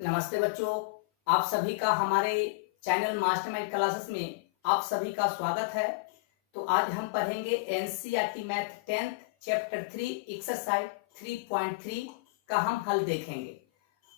नमस्ते बच्चों, आप सभी का हमारे चैनल मास्टरमाइंड क्लासेस में आप सभी का स्वागत है। तो आज हम पढ़ेंगे NCERT math 10th chapter 3 exercise 3.3 का हम हल देखेंगे।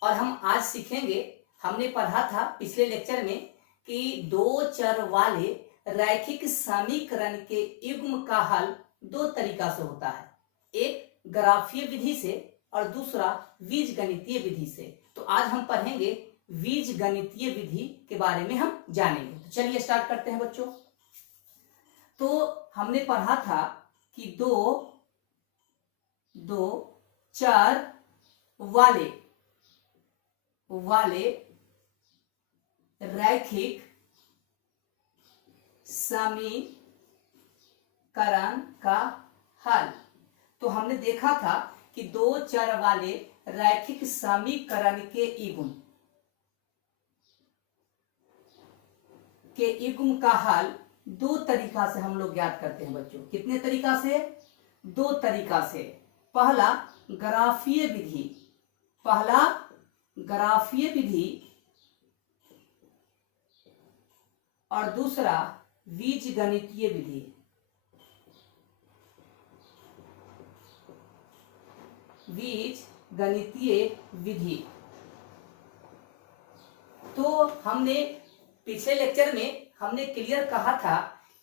और हम आज सीखेंगे, हमने पढ़ा था पिछले लेक्चर में कि दो चर वाले रैखिक समीकरण के युग्म का हल दो तरीका से होता है, एक ग्राफीय विधि से और दूसरा बीजगणितीय विधि से। तो आज हम पढ़ेंगे बीजगणितीय विधि के बारे में हम जानेंगे। तो चलिए स्टार्ट करते हैं बच्चों। तो हमने पढ़ा था कि दो चर वाले रैखिक समीकरण का हल। तो हमने देखा था कि दो चर वाले रैखिक समीकरण के युग्म का हल दो तरीका से हम लोग ज्ञात करते हैं बच्चों। कितने तरीका से? दो तरीका से। पहला ग्राफीय विधि और दूसरा बीजगणितीय विधि। तो हमने पिछले लेक्चर में हमने क्लियर कहा था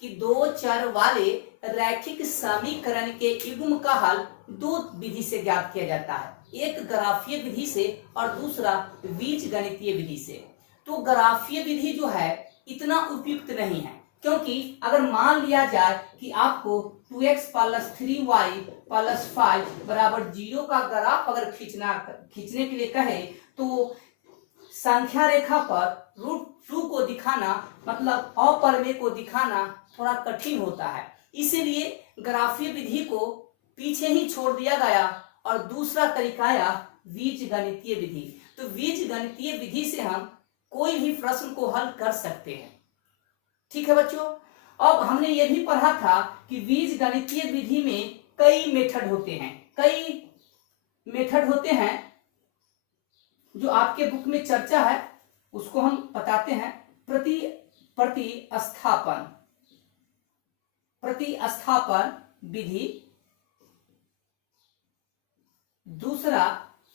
कि दो चर वाले रैखिक समीकरण के युग्म का हल दो विधि से ज्ञात किया जाता है, एक ग्राफीय विधि से और दूसरा बीजगणितीय विधि से। तो ग्राफीय विधि जो है इतना उपयुक्त नहीं है, क्योंकि अगर मान लिया जाए कि आपको 2x + 3y + 5 = 0 का ग्राफ अगर खींचने के लिए कहे तो संख्या रेखा पर √2 को दिखाना, मतलब अपरमेय को दिखाना थोड़ा कठिन होता है। इसीलिए ग्राफीय विधि को पीछे ही छोड़ दिया गया और दूसरा तरीका आया बीजगणितीय विधि। तो बीजगणितीय विधि से हम कोई भी प्रश्न को हल कर सकते हैं। ठीक है बच्चों। अब हमने ये भी पढ़ा था कि बीजगणितीय विधि में कई मेथड होते हैं जो आपके बुक में चर्चा है, उसको हम बताते हैं। प्रतिस्थापन विधि, दूसरा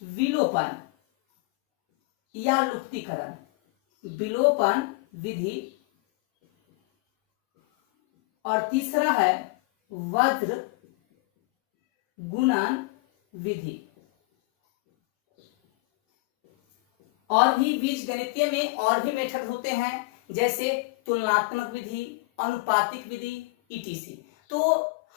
विलोपन या लुप्तीकरण विधि, और तीसरा है वज्र गुणन विधि। और भी बीजगणितीय में और भी मेथड होते हैं, जैसे तुलनात्मक विधि, अनुपातिक विधि, etc। तो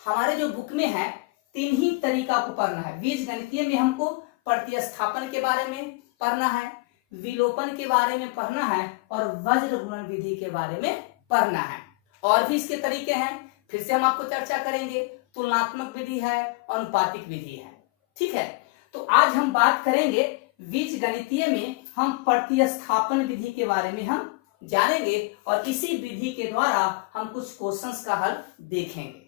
हमारे जो बुक में है तीन ही तरीका को पढ़ना है। बीजगणितीय में हमको प्रतिस्थापन के बारे में पढ़ना है, विलोपन के बारे में पढ़ना है और वज्र गुणन विधि के बारे में पढ़ना है। और भी इसके तरीके हैं, फिर से हम आपको चर्चा करेंगे। तुलनात्मक विधि है, अनुपातिक विधि है। ठीक है। तो आज हम बात करेंगे बीजगणितीय में हम प्रतिस्थापन विधि के बारे में हम जानेंगे और इसी विधि के द्वारा हम कुछ क्वेश्चंस का हल देखेंगे।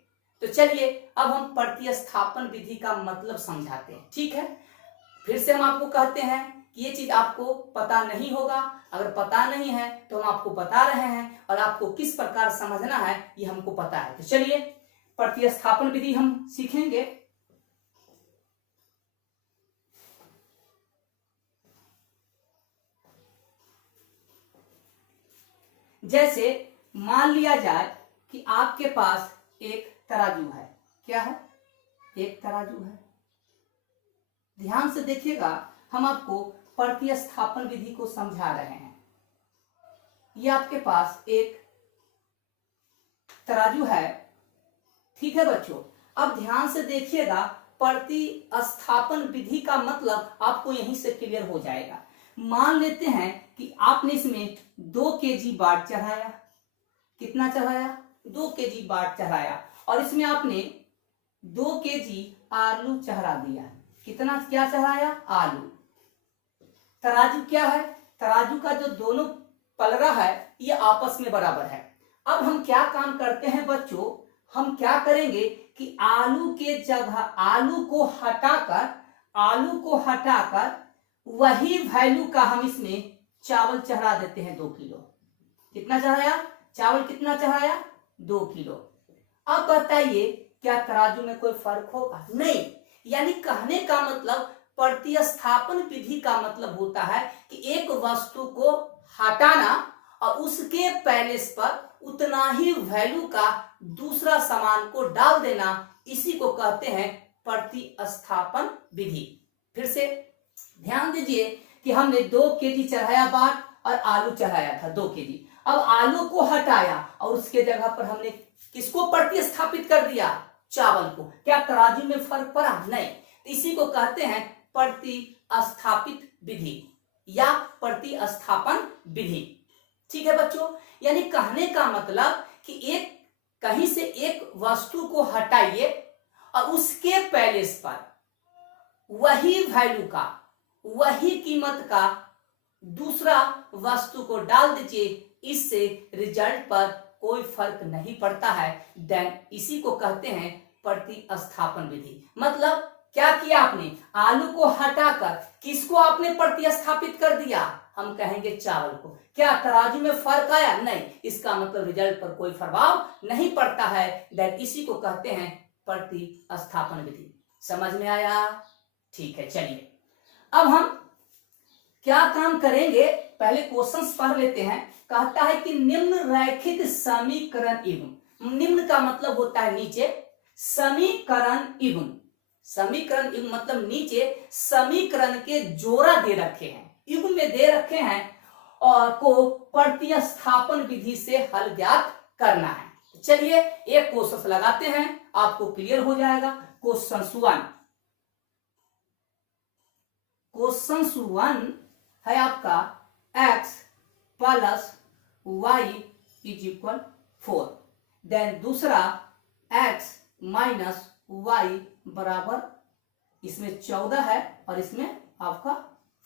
तो चलिए अब हम प्रतिस्थापन विधि का मतलब समझाते हैं। ठीक है। फिर से हम आपको कहते हैं कि ये चीज आपको पता नहीं होगा। अगर पता नहीं है तो हम आपको बता रहे हैं और आपको किस प्रकार समझना है ये हमको पता है। तो चलिए प्रतिस्थापन विधि हम सीखेंगे। जैसे मान लिया जाए कि आपके पास एक तराजू है। क्या है? एक तराजू है। ध्यान से देखिएगा, हम आपको प्रतिस्थापन विधि को समझा रहे हैं। ये आपके पास एक तराजू है। ठीक है बच्चों। अब ध्यान से देखिएगा, प्रतिस्थापन विधि का मतलब आपको यहीं से क्लियर हो जाएगा। मान लेते हैं कि आपने इसमें 2 kg बाट चढ़ाया। कितना चढ़ाया? 2 kg बाट चढ़ाया। और इसमें आपने 2 kg आलू चढ़ा दिया। कितना क्या चढ़ाया? आलू। तराजू क्या है? तराजू का जो दोनों पलड़ा है ये आपस में बराबर है। अब हम क्या काम करते हैं बच्चों, हम क्या करेंगे कि आलू के जगह आलू को हटाकर वही वैल्यू का हम इसमें चावल चढ़ा देते हैं 2 किलो। कितना चढ़ाया? चावल कितना चढ़ाया? 2 किलो। अब बताइए क्या तराजू में कोई फर्क होगा? नहीं। यानी कहने का मतलब प्रतिस्थापन विधि का मतलब होता है कि एक वस्तु को हटाना और उसके पैलेस पर उतना ही वैल्यू का दूसरा सामान को डाल देना, इसी को कहते हैं प्रतिस्थापन विधि। फिर से ध्यान दीजिए कि हमने 2 केजी चढ़ाया बाट और आलू चढ़ाया था 2 केजी। अब आलू को हटाया और उसके जगह पर हमने किसको प्रतिस्थापित कर दिया? चावल को। क्या तराजू में फर्क पड़ा? नहीं। इसी को कहते हैं प्रतिस्थापित विधि या प्रतिस्थापन विधि। ठीक है बच्चों, यानी कहने का मतलब कि एक कहीं से एक वस्तु को हटाइए और उसके पैलेस पर वही वैल्यू का, वही कीमत का दूसरा वस्तु को डाल दीजिए, इससे रिजल्ट पर कोई फर्क नहीं पड़ता है। देन इसी को कहते हैं प्रतिस्थापन विधि। मतलब क्या किया आपने? आलू को हटाकर किसको आपने प्रतिस्थापित कर दिया? हम कहेंगे चावल को। क्या तराजू में फर्क आया? नहीं। इसका मतलब रिजल्ट पर कोई प्रभाव नहीं पड़ता है। देन इसी को कहते हैं प्रतिस्थापन विधि। समझ में आया? ठीक है, चलिए अब हम क्या काम करेंगे, पहले क्वेश्चंस पढ़ लेते हैं। कहता है कि निम्न रैखिक समीकरण एवं, निम्न का मतलब होता है नीचे, समीकरण एवं, समीकरण एवं मतलब नीचे समीकरण के जोड़ा दे रखे हैं, युग्म में दे रखे हैं और को प्रतिस्थापन विधि से हल ज्ञात करना है। चलिए एक क्वेश्चन लगाते हैं, आपको क्लियर हो जाएगा। क्वेश्चन 1, क्वेश्चन 1 है आपका x plus y is equal 4। Then दूसरा x माइनस y बराबर, इसमें 14 है और इसमें आपका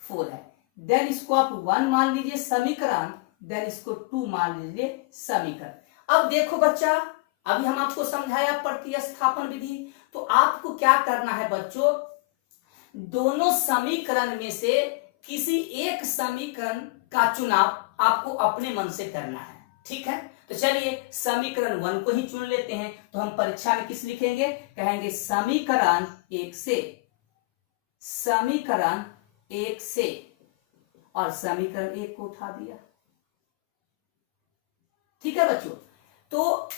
4 है। देन इसको आप 1 मान लीजिए समीकरण, देन इसको 2 मान लीजिए समीकरण। अब देखो बच्चा, अभी हम आपको समझाया प्रतिस्थापन विधि, तो आपको क्या करना है बच्चों, दोनों समीकरण में से किसी एक समीकरण का चुनाव आपको अपने मन से करना है। ठीक है, तो चलिए समीकरण 1 को ही चुन लेते हैं। तो हम परीक्षा में किस लिखेंगे? कहेंगे समीकरण 1 से, समीकरण 1 से, और समीकरण 1 को उठा दिया। ठीक है बच्चों, तो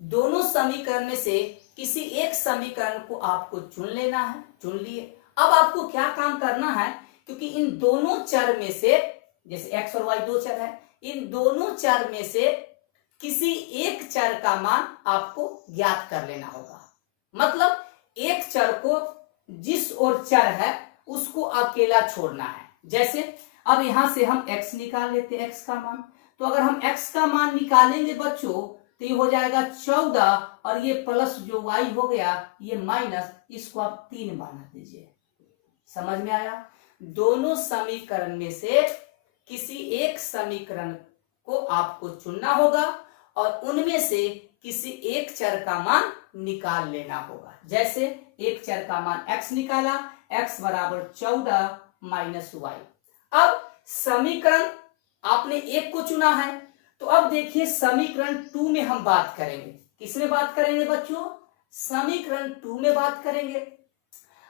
दोनों समीकरण में से किसी एक समीकरण को आपको चुन लेना है। चुन लिए। अब आपको क्या काम करना है, क्योंकि इन दोनों चर में से, जैसे x और y 2 चर है, इन दोनों चर में से किसी एक चर का मान आपको ज्ञात कर लेना होगा। मतलब एक चर को, जिस और चर है उसको अकेला छोड़ना है। जैसे अब यहां से हम x निकाल लेते हैं, x का मान। तो अगर हम x का मान निकालेंगे बच्चों, तो ये हो जाएगा 14 और ये प्लस जो y हो गया ये माइनस, इसको आप 3 बना दीजिए। समझ में आया? दोनों समीकरण में से किसी एक समीकरण को आपको चुनना होगा और उनमें से किसी एक चर का मान निकाल लेना होगा। जैसे एक चर का मान x निकाला, x बराबर 14 माइनस y। अब समीकरण आपने एक को चुना है, तो अब देखिए समीकरण 2 में हम बात करेंगे। किसमें बात करेंगे बच्चों? समीकरण 2 में बात करेंगे।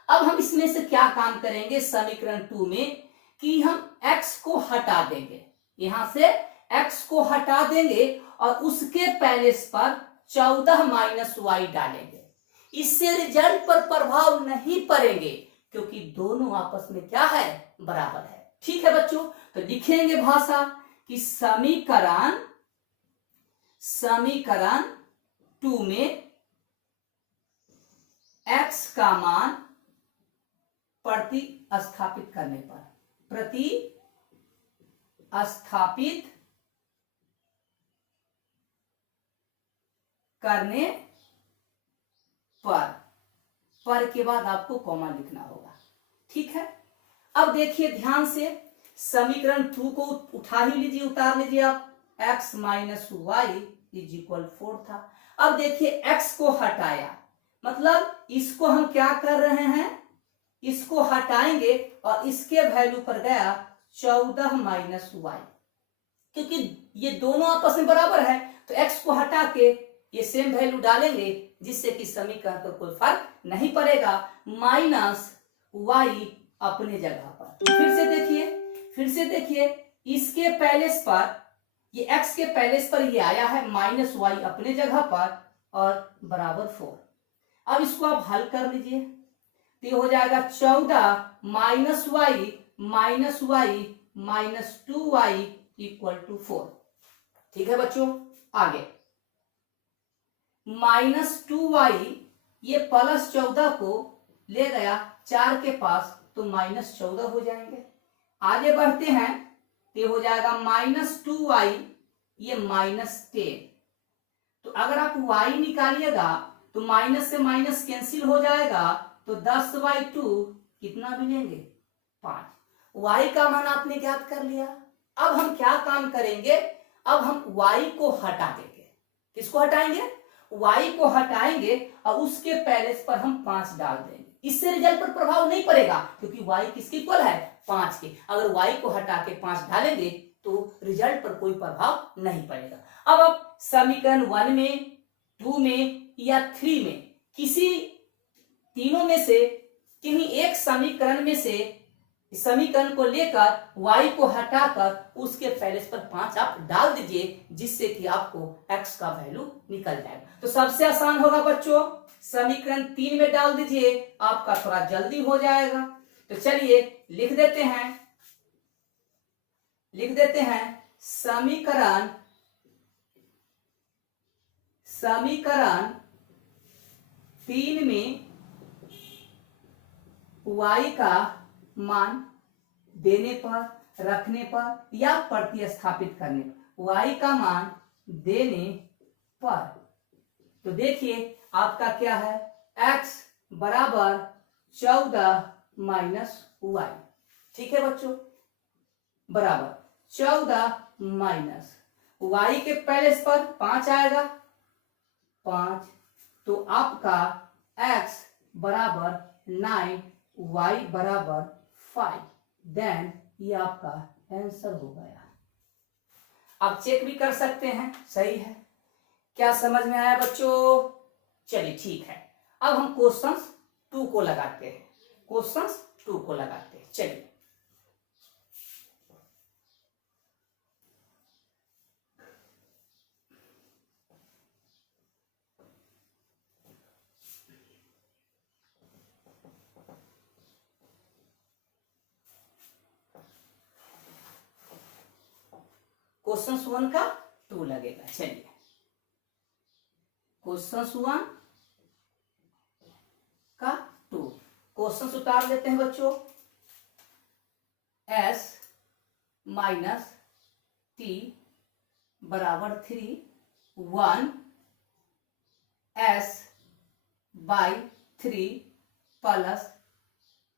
अब हम इसमें से क्या काम करेंगे समीकरण 2 में, कि हम x को हटा देंगे, यहां से x को हटा देंगे और उसके पैलेस पर 14 माइनस y डालेंगे। इससे रिजल्ट पर प्रभाव नहीं पड़ेंगे, क्योंकि दोनों आपस में क्या है? बराबर है। ठीक है बच्चों, तो लिखेंगे भाषा कि समीकरण 2 में x का मान प्रतिस्थापित करने पर, प्रतिस्थापित करने पर के बाद आपको कॉमा लिखना होगा। ठीक है, अब देखिए ध्यान से, समीकरण 2 को उठा ही लीजिए, उतार लीजिए आप। x minus y is equal 4 था। अब देखिए x को हटाया, मतलब इसको हम क्या कर रहे हैं? इसको हटाएंगे और इसके वैल्यू पर गया 14 माइनस वाई, क्योंकि ये दोनों आपस में बराबर है तो x को हटा के ये सेम वैल्यू डालेंगे जिससे कि समीकरण पर कोई फर्क नहीं पड़ेगा। माइनस वाई अपने जगह पर फिर से देखिए इसके पैलेस पर ये x के पैलेस पर ये आया है माइनस वाई अपने जगह पर और बराबर 4। अब इसको आप हल कर लीजिए तो ये हो जाएगा 14 minus y minus 2y equal to 4। ठीक है बच्चों, आगे माइनस 2y ये प्लस 14 को ले गया 4 के पास तो माइनस 14 हो जाएंगे। आगे बढ़ते हैं तो ये हो जाएगा माइनस 2y ये माइनस 10। तो अगर आप y निकालिएगा तो माइनस से माइनस कैंसिल हो जाएगा तो 10/2 कितना मिलेंगे 5। y का मान आपने ज्ञात कर लिया। अब हम क्या काम करेंगे, अब हम y को हटा देंगे। किसको हटाएंगे, y को हटाएंगे और उसके पैलेस पर हम 5 डाल देंगे। इससे रिजल्ट पर प्रभाव नहीं पड़ेगा क्योंकि y किसके इक्वल है 5 के। अगर y को हटा के 5 डालेंगे तो रिजल्ट पर कोई प्रभाव नहीं पड़ेगा। अब आप समीकरण 1 में 2 में या 3 में किसी तीनों में से किन्हीं एक समीकरण में से समीकरण को लेकर y को हटाकर उसके पैलेस पर 5 आप डाल दीजिए जिससे कि आपको x का वैल्यू निकल जाएगा। तो सबसे आसान होगा बच्चों, समीकरण 3 में डाल दीजिए, आपका थोड़ा जल्दी हो जाएगा। तो चलिए लिख देते हैं समीकरण 3 में y का मान देने पर, रखने पर या प्रतिस्थापित करने पर, y का मान देने पर तो देखिए आपका क्या है x बराबर 14 माइनस वाई। ठीक है बच्चों, बराबर 14 माइनस वाई के पैलेस पर 5 आएगा 5, तो आपका x बराबर 9 y बराबर 5, देन ये आपका आंसर हो गया। आप चेक भी कर सकते हैं, सही है। क्या समझ में आया बच्चों? चलिए ठीक है, अब हम क्वेश्चंस 2 को लगाते हैं। चलिए क्वेश्चन 1 का 2 लगेगा। चलिए क्वेश्चन 1 का 2 क्वेश्चन उतार लेते हैं बच्चों। s माइनस t बराबर 3 1 s by 3 plus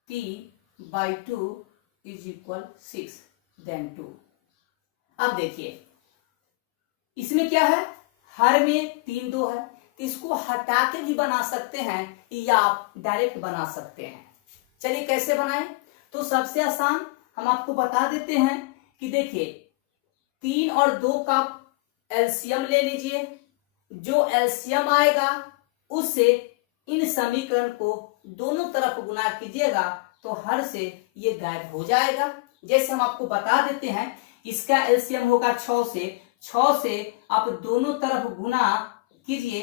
t by 2 is equal 6 then 2। अब देखिए इसमें क्या है, हर में 3 2 है तो इसको हटा के भी बना सकते हैं या आप डायरेक्ट बना सकते हैं। चलिए कैसे बनाएं, तो सबसे आसान हम आपको बता देते हैं कि देखिए 3 और 2 का एलसीएम ले लीजिए, जो एलसीएम आएगा उससे इन समीकरण को दोनों तरफ गुना कीजिएगा तो हर से ये गायब हो जाएगा। जैसे हम आपको बता देते हैं इसका एलसीएम होगा 6 से आप दोनों तरफ गुना कीजिए,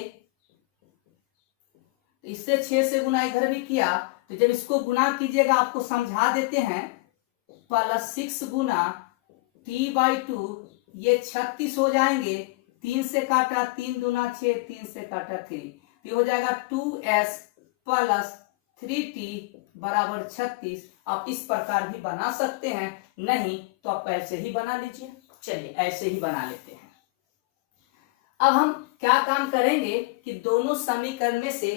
तो इससे 6 से गुना इधर भी किया तो जब इसको गुना कीजिएगा आपको समझा देते हैं, प्लस 6 गुना t बाई 2 ये 36 हो जाएंगे, 3 से काटा 3 दूना 6, 3 से काटा 3 तो हो जाएगा 2s प्लस 3t बराबर 36। आप इस प्रकार भी बना सकते हैं, नहीं तो आप ऐसे ही बना लीजिए। चलिए ऐसे ही बना लेते हैं। अब हम क्या काम करेंगे कि दोनों समीकरण में से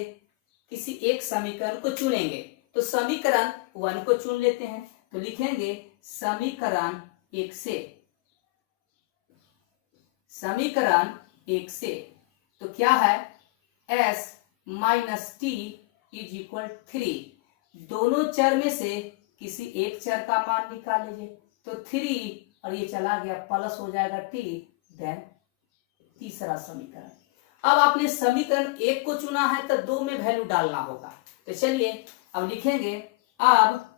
किसी एक समीकरण को चुनेंगे। तो समीकरण 1 को चुन लेते हैं, तो लिखेंगे समीकरण 1 से तो क्या है s minus T is equal 3 दोनों चर में से किसी एक चर का मान निकाल लीजिए। तो 3 और ये चला गया, प्लस हो जाएगा t, देन तीसरा समीकरण। अब आपने समीकरण 1 को चुना है तो 2 में वैल्यू डालना होगा। तो चलिए अब लिखेंगे, अब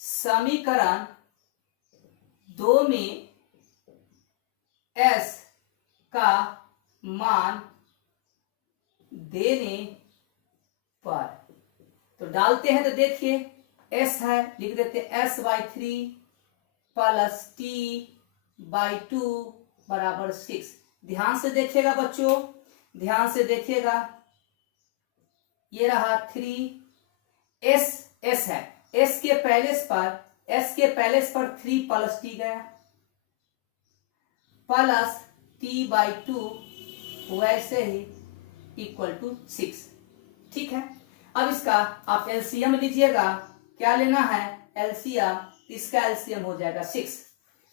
समीकरण 2 में s का मान देने पर, तो डालते हैं। तो देखिए s है, लिख देते हैं s/3 प्लस t/2 बराबर 6। ध्यान से देखिएगा बच्चों, ध्यान से देखिएगा, ये रहा 3, s है, s के पहले पर 3 प्लस t गया, प्लस t/2 वैसे ही इक्वल टू 6। ठीक है, अब इसका आप एलसीएम लीजिएगा। क्या लेना है? एलसीएम। इसका एलसीएम हो जाएगा 6।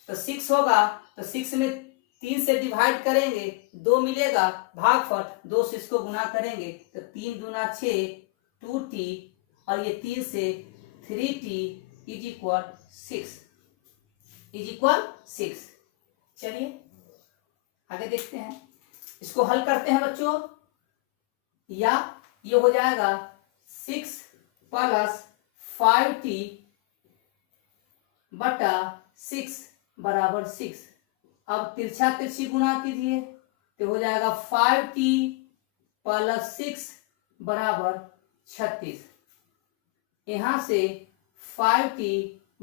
तो 6 होगा, तो 6 में 3 से डिवाइड करेंगे, 2 मिलेगा, भागफल 2 से इसको गुना करेंगे तो 3 दूना 6, 2t, और ये 3 से 3t इज इक्वल 6। चलिए आगे देखते हैं, इसको हल करते हैं बच्चों। या ये हो जाएगा 6 प्लस 5t बटा 6 बराबर 6। अब तिरछा तिरछी गुना कीजिए तो हो जाएगा 5t प्लस 6 बराबर 36। यहां से 5t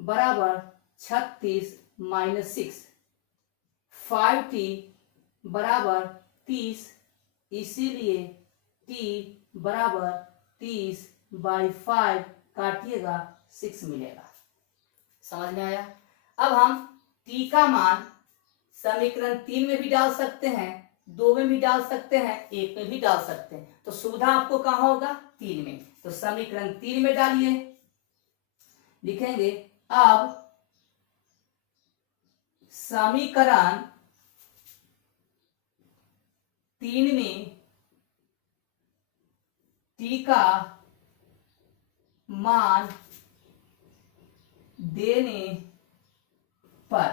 बराबर 36 माइनस 6, 5t बराबर 30, इसीलिए t बराबर 30/5 काटिएगा 6 मिलेगा। समझ में आया? अब हम t का मान समीकरण 3 में भी डाल सकते हैं, 2 में भी डाल सकते हैं, 1 में भी डाल सकते हैं। तो सुविधा आपको कहाँ होगा? 3 में। तो समीकरण 3 में डालिए, लिखेंगे अब समीकरण 3 में t का मान देने पर,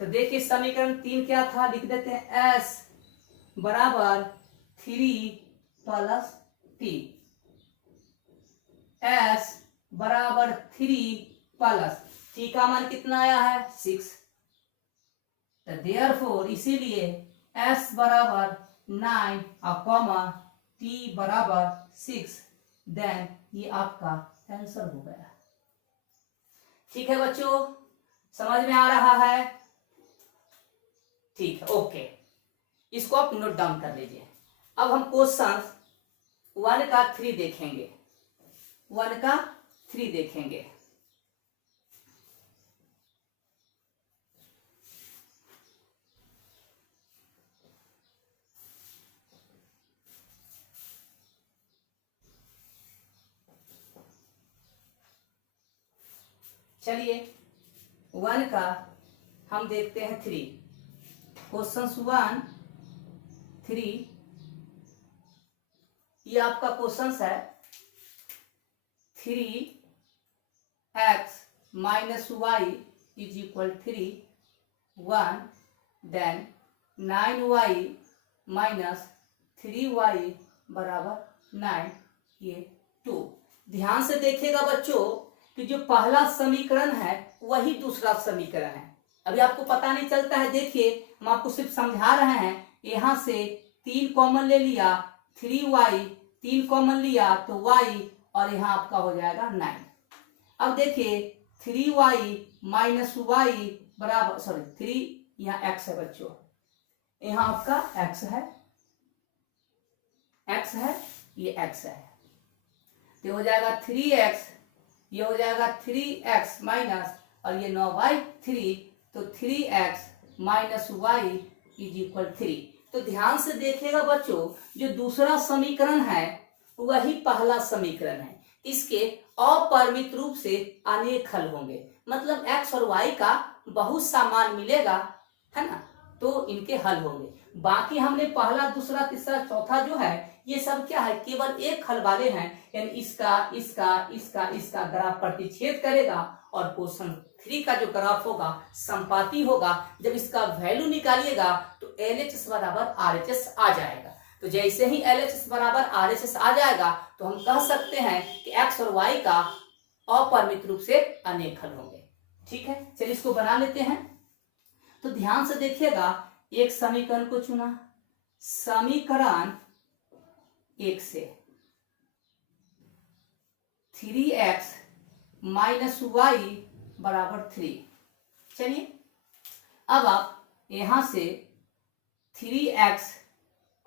तो देखिए समीकरण 3 क्या था, लिख देते हैं s बराबर 3 प्लस t, s बराबर 3 प्लस t का मान कितना आया है? 6। तो देयरफॉर इसीलिए s बराबर 9 और कॉमा t बराबर 6, देन ये आपका आंसर हो गया। ठीक है बच्चों, समझ में आ रहा है? ठीक है, ओके, इसको आप नोट डाउन कर लीजिए। अब हम क्वेश्चन 1 का 3 देखेंगे, 1 का 3 देखेंगे। चलिए 1 का हम देखते हैं 3। क्वेश्चन 1 3, ये आपका क्वेश्चन है 3x minus y is equal 3 1, then 9y minus 3y बराबर 9, ये 2। ध्यान से देखिएगा बच्चों कि जो पहला समीकरण है वही दूसरा समीकरण है। अभी आपको पता नहीं चलता है, देखिए हम आपको सिर्फ समझा रहे हैं। यहां से 3 कॉमन ले लिया, 3y 3 कॉमन लिया तो y, और यहाँ आपका हो जाएगा 9। अब देखिए 3y माइनस वाई बराबर 3, यहाँ x है बच्चों, यहाँ आपका x है, ये x है, तो हो जाएगा 3x, ये हो जाएगा 3x माइनस, और ये 9/3, तो 3x minus y is equal 3। तो ध्यान से देखिएगा बच्चों, जो दूसरा समीकरण है वही पहला समीकरण है। इसके अपरिमित रूप से अनेक हल होंगे, मतलब x और y का बहुत सा मान मिलेगा, है ना, तो इनके हल होंगे। बाकी हमने पहला, दूसरा, तीसरा, चौथा जो है ये सब क्या है, केवल एक हल वाले हैं, यानी इसका इसका इसका इसका ग्राफ प्रतिच्छेद करेगा और क्वेश्चन 3 का जो ग्राफ होगा संपाती होगा। जब इसका वैल्यू निकालिएगा तो LHS बराबर RHS आ जाएगा। तो जैसे ही LHS बराबर RHS आ जाएगा तो हम कह सकते हैं कि x और y का अपरिमित रूप से अनेक हल होंगे। ठीक है, चलिए इसको बना लेते हैं। तो ध्यान से देखिएगा, एक समीकरण को चुना, समीकरण 1 से 3x माइनस y बराबर 3। चलिए अब आप यहां से 3x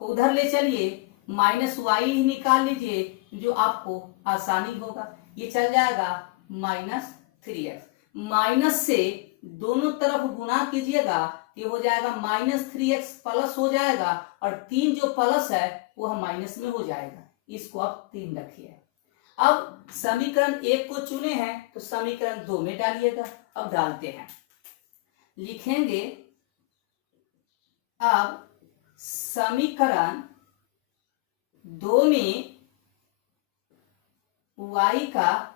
को उधर ले चलिए, माइनस y ही निकाल लीजिए, जो आपको आसानी होगा। ये चल जाएगा माइनस 3x, माइनस से दोनों तरफ गुना कीजिएगा, ये हो जाएगा माइनस 3x प्लस हो जाएगा, और 3 जो प्लस है वो माइनस में हो जाएगा। इसको आप 3 रखिए। अब समीकरण 1 को चुने हैं तो समीकरण 2 में डालिएगा। अब डालते हैं, लिखेंगे अब समीकरण 2 में y का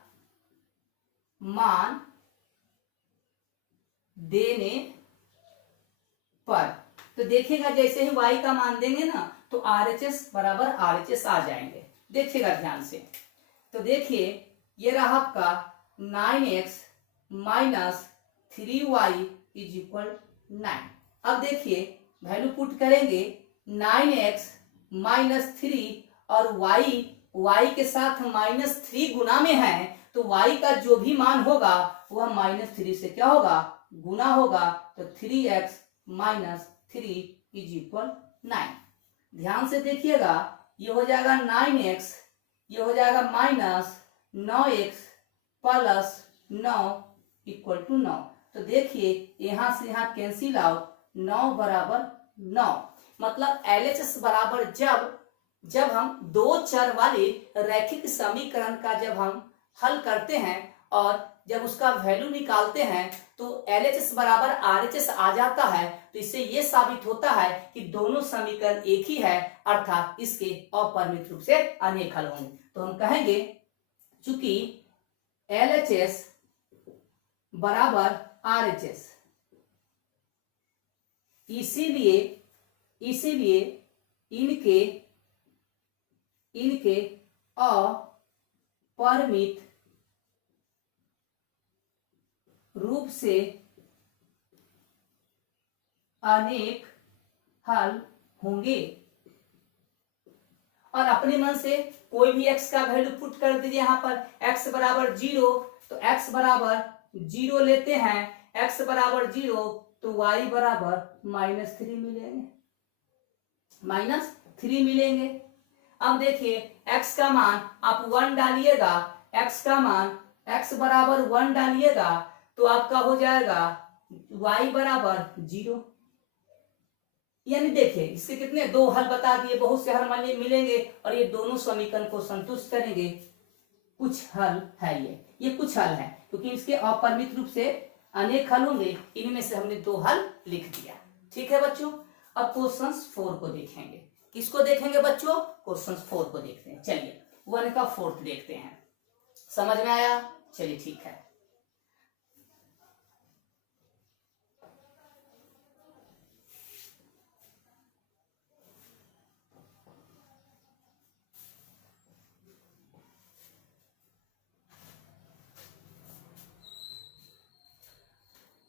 मान देने पर, तो देखिएगा जैसे ही y का मान देंगे ना तो RHS बराबर RHS आ जाएंगे। देखिएगा ध्यान से, तो देखिए ये रहा आपका 9x minus 3y is equal 9। अब देखिए वैल्यू पुट करेंगे, 9x माइनस 3 और y के साथ माइनस 3 गुना में है, तो y का जो भी मान होगा वह माइनस 3 से क्या होगा, गुना होगा। तो 3x माइनस 3 इज इक्वल 9। ध्यान से देखिएगा, ये हो जाएगा 9x, ये हो जाएगा minus 9x plus 9 equal to 9। तो देखिए यहां से यहां कैंसिल आउट, 9 बराबर 9। मतलब LHS बराबर जब हम दो चर वाले रैखिक समीकरण का जब हम हल करते हैं और जब उसका वैल्यू निकालते हैं तो LHS बराबर RHS आ जाता है, तो इससे ये साबित होता है कि दोनों समीकरण एक ही है, अर्थात इसके अपरिमित रूप से अनेक हल होंगे। तो हम कहेंगे चूंकि LHS बराबर RHS, इसीलिए इनके अपरिमित रूप से अनेक हल होंगे। और अपने मन से कोई भी x का वैल्यू पुट कर दीजिए। यहां पर x बराबर 0, तो x बराबर 0 लेते हैं, x बराबर 0 तो y बराबर माइनस 3 मिलेंगे, माइनस 3 मिलेंगे। अब देखिए x का मान आप 1 डालिएगा, x का मान x बराबर 1 डालिएगा तो आपका हो जाएगा y बराबर 0। यानी देखिए इसके कितने दो हल बता दिए, बहुत से हल मिलेंगे और ये दोनों समीकरण को संतुष्ट करेंगे। कुछ हल है, ये कुछ हल है, क्योंकि इसके अपरिमित रूप से अनेक हल होंगे। इनमें से हमने 2 हल लिख दिया। ठीक है बच्चों, अब क्वेश्चन 4 को देखेंगे। किसको देखेंगे बच्चों? क्वेश्चन 4 को देखते हैं। चलिए 1 का 4th देखते हैं। समझ में आया? चलिए ठीक है।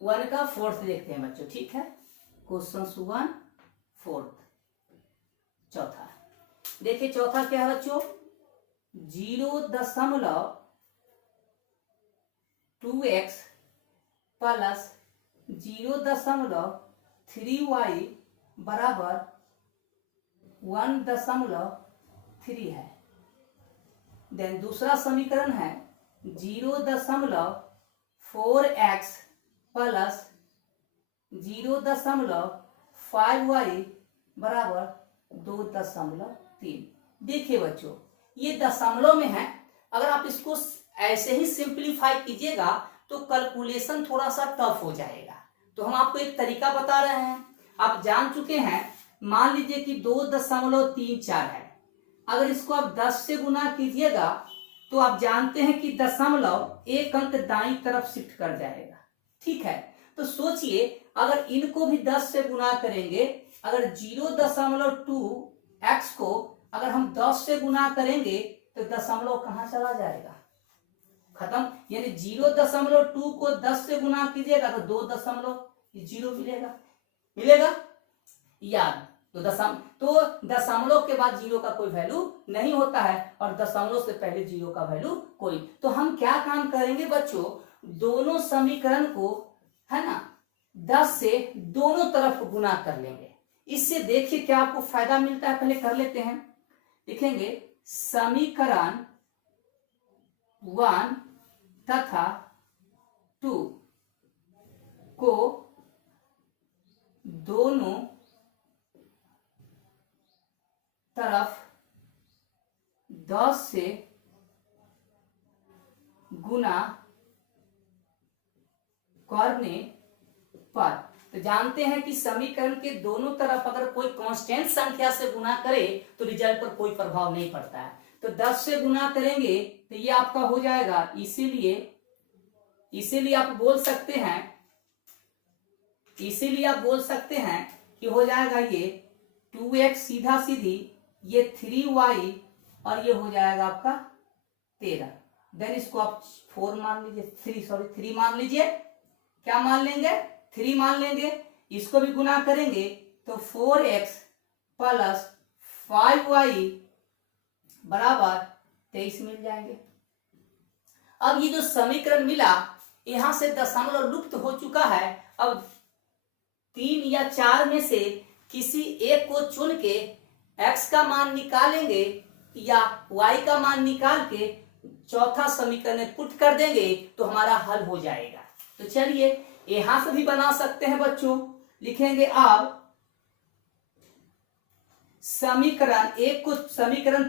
वन का 4th देखते हैं बच्चों। ठीक है, क्वेश्चन 1 4th चौथा। देखिए चौथा क्या है बच्चों, 0.2x प्लस 0.3y बराबर 1.3 है। देन दूसरा समीकरण है 0.4x प्लस 0.5y बराबर 2.3। देखिए बच्चों ये दशमलव में है, अगर आप इसको ऐसे ही सिंप्लीफाई कीजिएगा तो कैलकुलेशन थोड़ा सा टफ हो जाएगा। तो हम आपको एक तरीका बता रहे हैं, आप जान चुके हैं। मान लीजिए कि 2.34 है, अगर इसको आप 10 से गुना कीजिएगा तो आप जानते हैं कि दशमलव एक अंक दाईं तरफ शिफ्ट कर जाएगा। ठीक है, तो सोचिए अगर इनको भी 10 से गुना करेंगे, अगर 0.2 x को अगर हम 10 से गुना करेंगे तो दशमलव कहाँ चला जाएगा, खत्म। यानी 0.2 को 10 से गुना कीजिएगा तो 2.0 मिलेगा याद। तो दशमलव के बाद जीरो का कोई वैल्यू नहीं होता है और दशमलव से पहले जीरो का वैल्यू कोई। तो हम क्या काम करेंगे बच्चों, दोनों समीकरण को है ना 10 से दोनों तरफ गुना कर लेंगे। इससे देखिए क्या आपको फायदा मिलता है, पहले कर लेते हैं। लिखेंगे समीकरण 1 तथा 2 को दोनों तरफ 10 से गुना करने पर, तो जानते हैं कि समीकरण के दोनों तरफ अगर कोई कांस्टेंट संख्या से गुना करे तो रिजल्ट पर कोई प्रभाव नहीं पड़ता है। तो 10 से गुना करेंगे तो ये आपका हो जाएगा, इसीलिए आप बोल सकते हैं कि हो जाएगा ये 2x सीधा सीधी, ये 3y और ये हो जाएगा आपका 13। देन इसको आप 4 मान लीजिए, 3 मान लीजिए। क्या मान लेंगे, 3 मान लेंगे। इसको भी गुना करेंगे तो 4x प्लस 5y बराबर 23 मिल जाएंगे। अब ये जो समीकरण मिला यहां से दशमलव लुप्त हो चुका है। अब 3 या 4 में से किसी एक को चुन के x का मान निकालेंगे या y का मान निकाल के चौथा समीकरण में पुट कर देंगे तो हमारा हल हो जाएगा। तो चलिए यहां से भी बना सकते हैं बच्चों। लिखेंगे अब समीकरण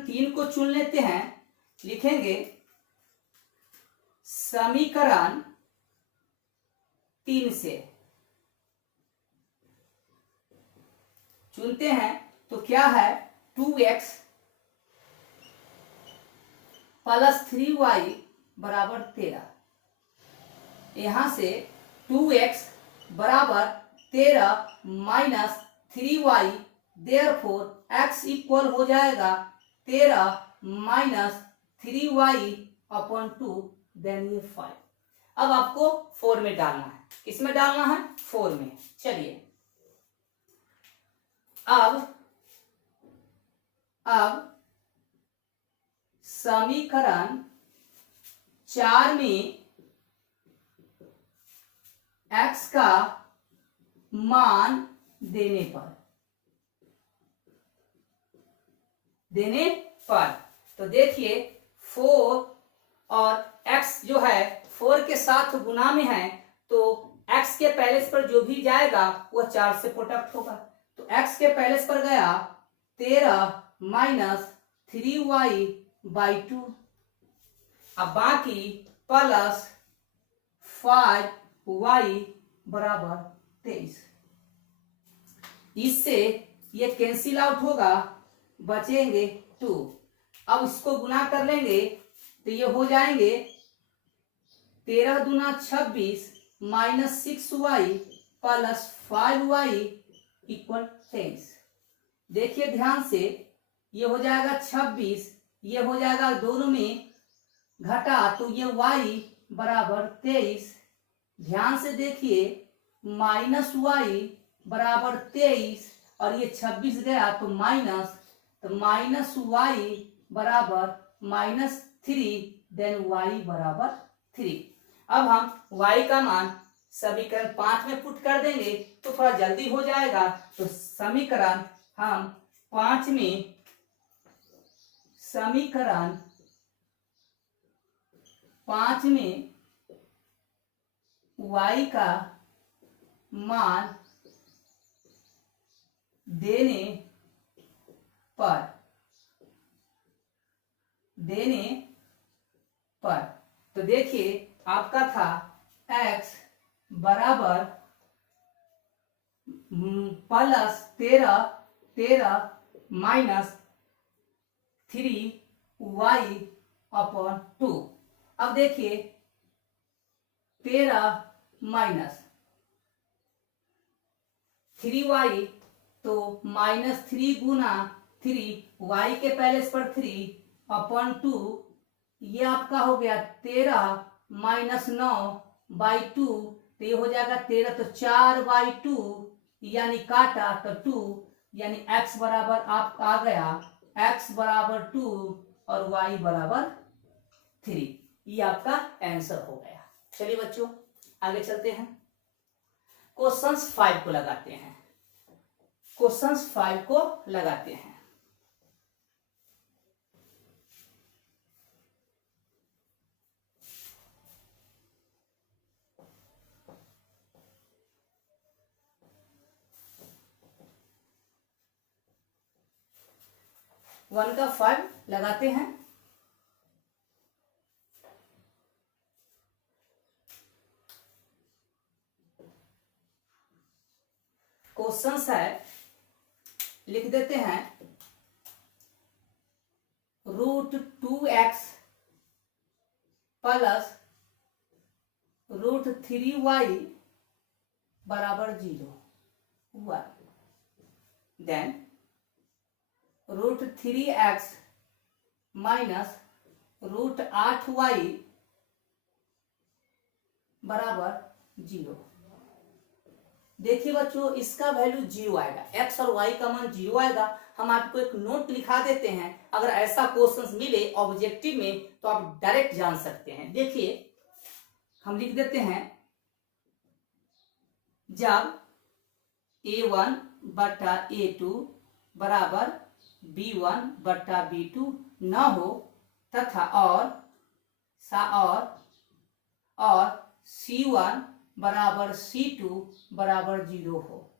3 को चुन लेते हैं। लिखेंगे समीकरण 3 से चुनते हैं तो क्या है, 2x प्लस 3y बराबर 13। यहां से 2x बराबर 13 minus 3y, therefore x equal हो जाएगा 13 माइनस 3y अपॉन 2, देन ये 5। अब आपको 4 में डालना है। किसमें डालना है, 4 में। चलिए अब समीकरण 4 में x का मान देने पर तो देखिए 4 और x जो है 4 के साथ गुना में है तो x के पहले पर जो भी जाएगा वह 4 से प्रोडक्ट होगा। तो x के पहले पर गया 13 माइनस 3y बाई 2, अब बाकी प्लस 5y बराबर 23। इससे ये कैंसिल आउट होगा, बचेंगे 2। अब इसको गुना कर लेंगे तो ये हो जाएंगे 13 दूना 26 minus 6y plus 5y equal 23। देखिए ध्यान से, ये हो जाएगा 26, ये हो जाएगा दोनों में घटा तो ये y बराबर 23। ध्यान से देखिए माइनस y बराबर 23 और ये 26 गया तो माइनस y बराबर माइनस 3, देन y बराबर 3। अब हम y का मान समीकरण 5 में पुट कर देंगे तो थोड़ा जल्दी हो जाएगा। तो समीकरण 5 में y का मान देने पर तो देखिए आपका था x बराबर प्लस 13 माइनस 3y/2। अब देखिए 13 माइनस 3y, तो -3 गुना 3, y के पहले पर 3/2, ये आपका हो गया 13 माइनस 9/2, तो ये हो जाएगा 13, तो 4/2 यानी काटा तो 2, यानी x बराबर आप आ गया x बराबर 2 और y बराबर 3। ये आपका आंसर हो गया। चलिए बच्चों आगे चलते हैं, क्वेश्चंस 5 को लगाते हैं। क्वेश्चंस 5 को लगाते हैं। वन का 5 लगाते हैं। क्वेश्चंस है, लिख देते हैं √2x प्लस √3y बराबर 0 हुआ। देन √3x माइनस √8y बराबर 0। देखिए बच्चों, इसका वैल्यू 0 आएगा, x और y का मान 0 आएगा। हम आपको एक नोट लिखा देते हैं, अगर ऐसा क्वेश्चन मिले ऑब्जेक्टिव में तो आप डायरेक्ट जान सकते हैं। देखिए हम लिख देते हैं, जब a1/a2 बराबर b1/b2 न हो तथा और c1 बराबर c2 बराबर 0 हो,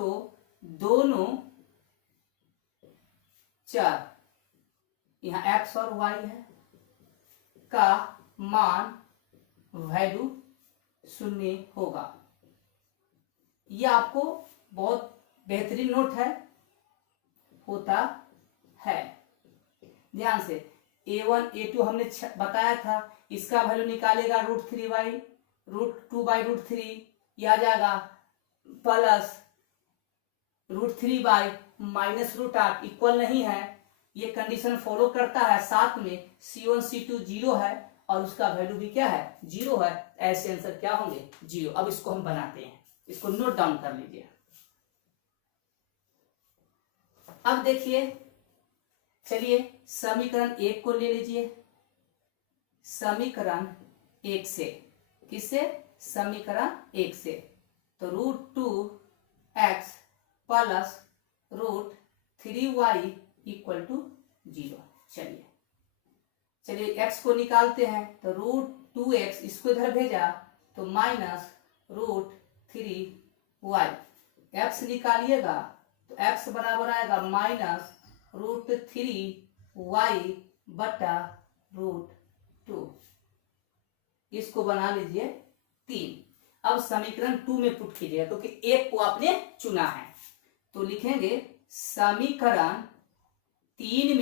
तो दोनों चर, यहाँ x और y है, का मान वैल्यू 0 होगा। यह आपको बहुत बेहतरीन नोट है, होता है। ध्यान से, a1 a2 हमने बताया था, इसका वैल्यू निकालेगा √3y, √2/√3 यह आ जाएगा, प्लस √3 माइनस √8 इक्वल नहीं है, ये कंडीशन फॉलो करता है। साथ में c1 c2 0 है और उसका वैल्यू भी क्या है 0 है। ऐसे आंसर क्या होंगे 0। अब इसको हम बनाते हैं, इसको नोट डाउन कर लीजिए। अब देखिए, चलिए समीकरण 1 को ले लीजिए। समीकरण 1 से, किससे? समीकरण 1 से, तो √2x plus √3y equal to 0। चलिए x को निकालते हैं, तो √2x इसको इधर भेजा तो माइनस √3y, x निकालिएगा तो x बराबर आएगा माइनस √3y/√2। इसको बना लीजिए 3। अब समीकरण 2 में पुट कीजिएगा, क्योंकि एक को आपने चुना है, तो लिखेंगे समीकरण 3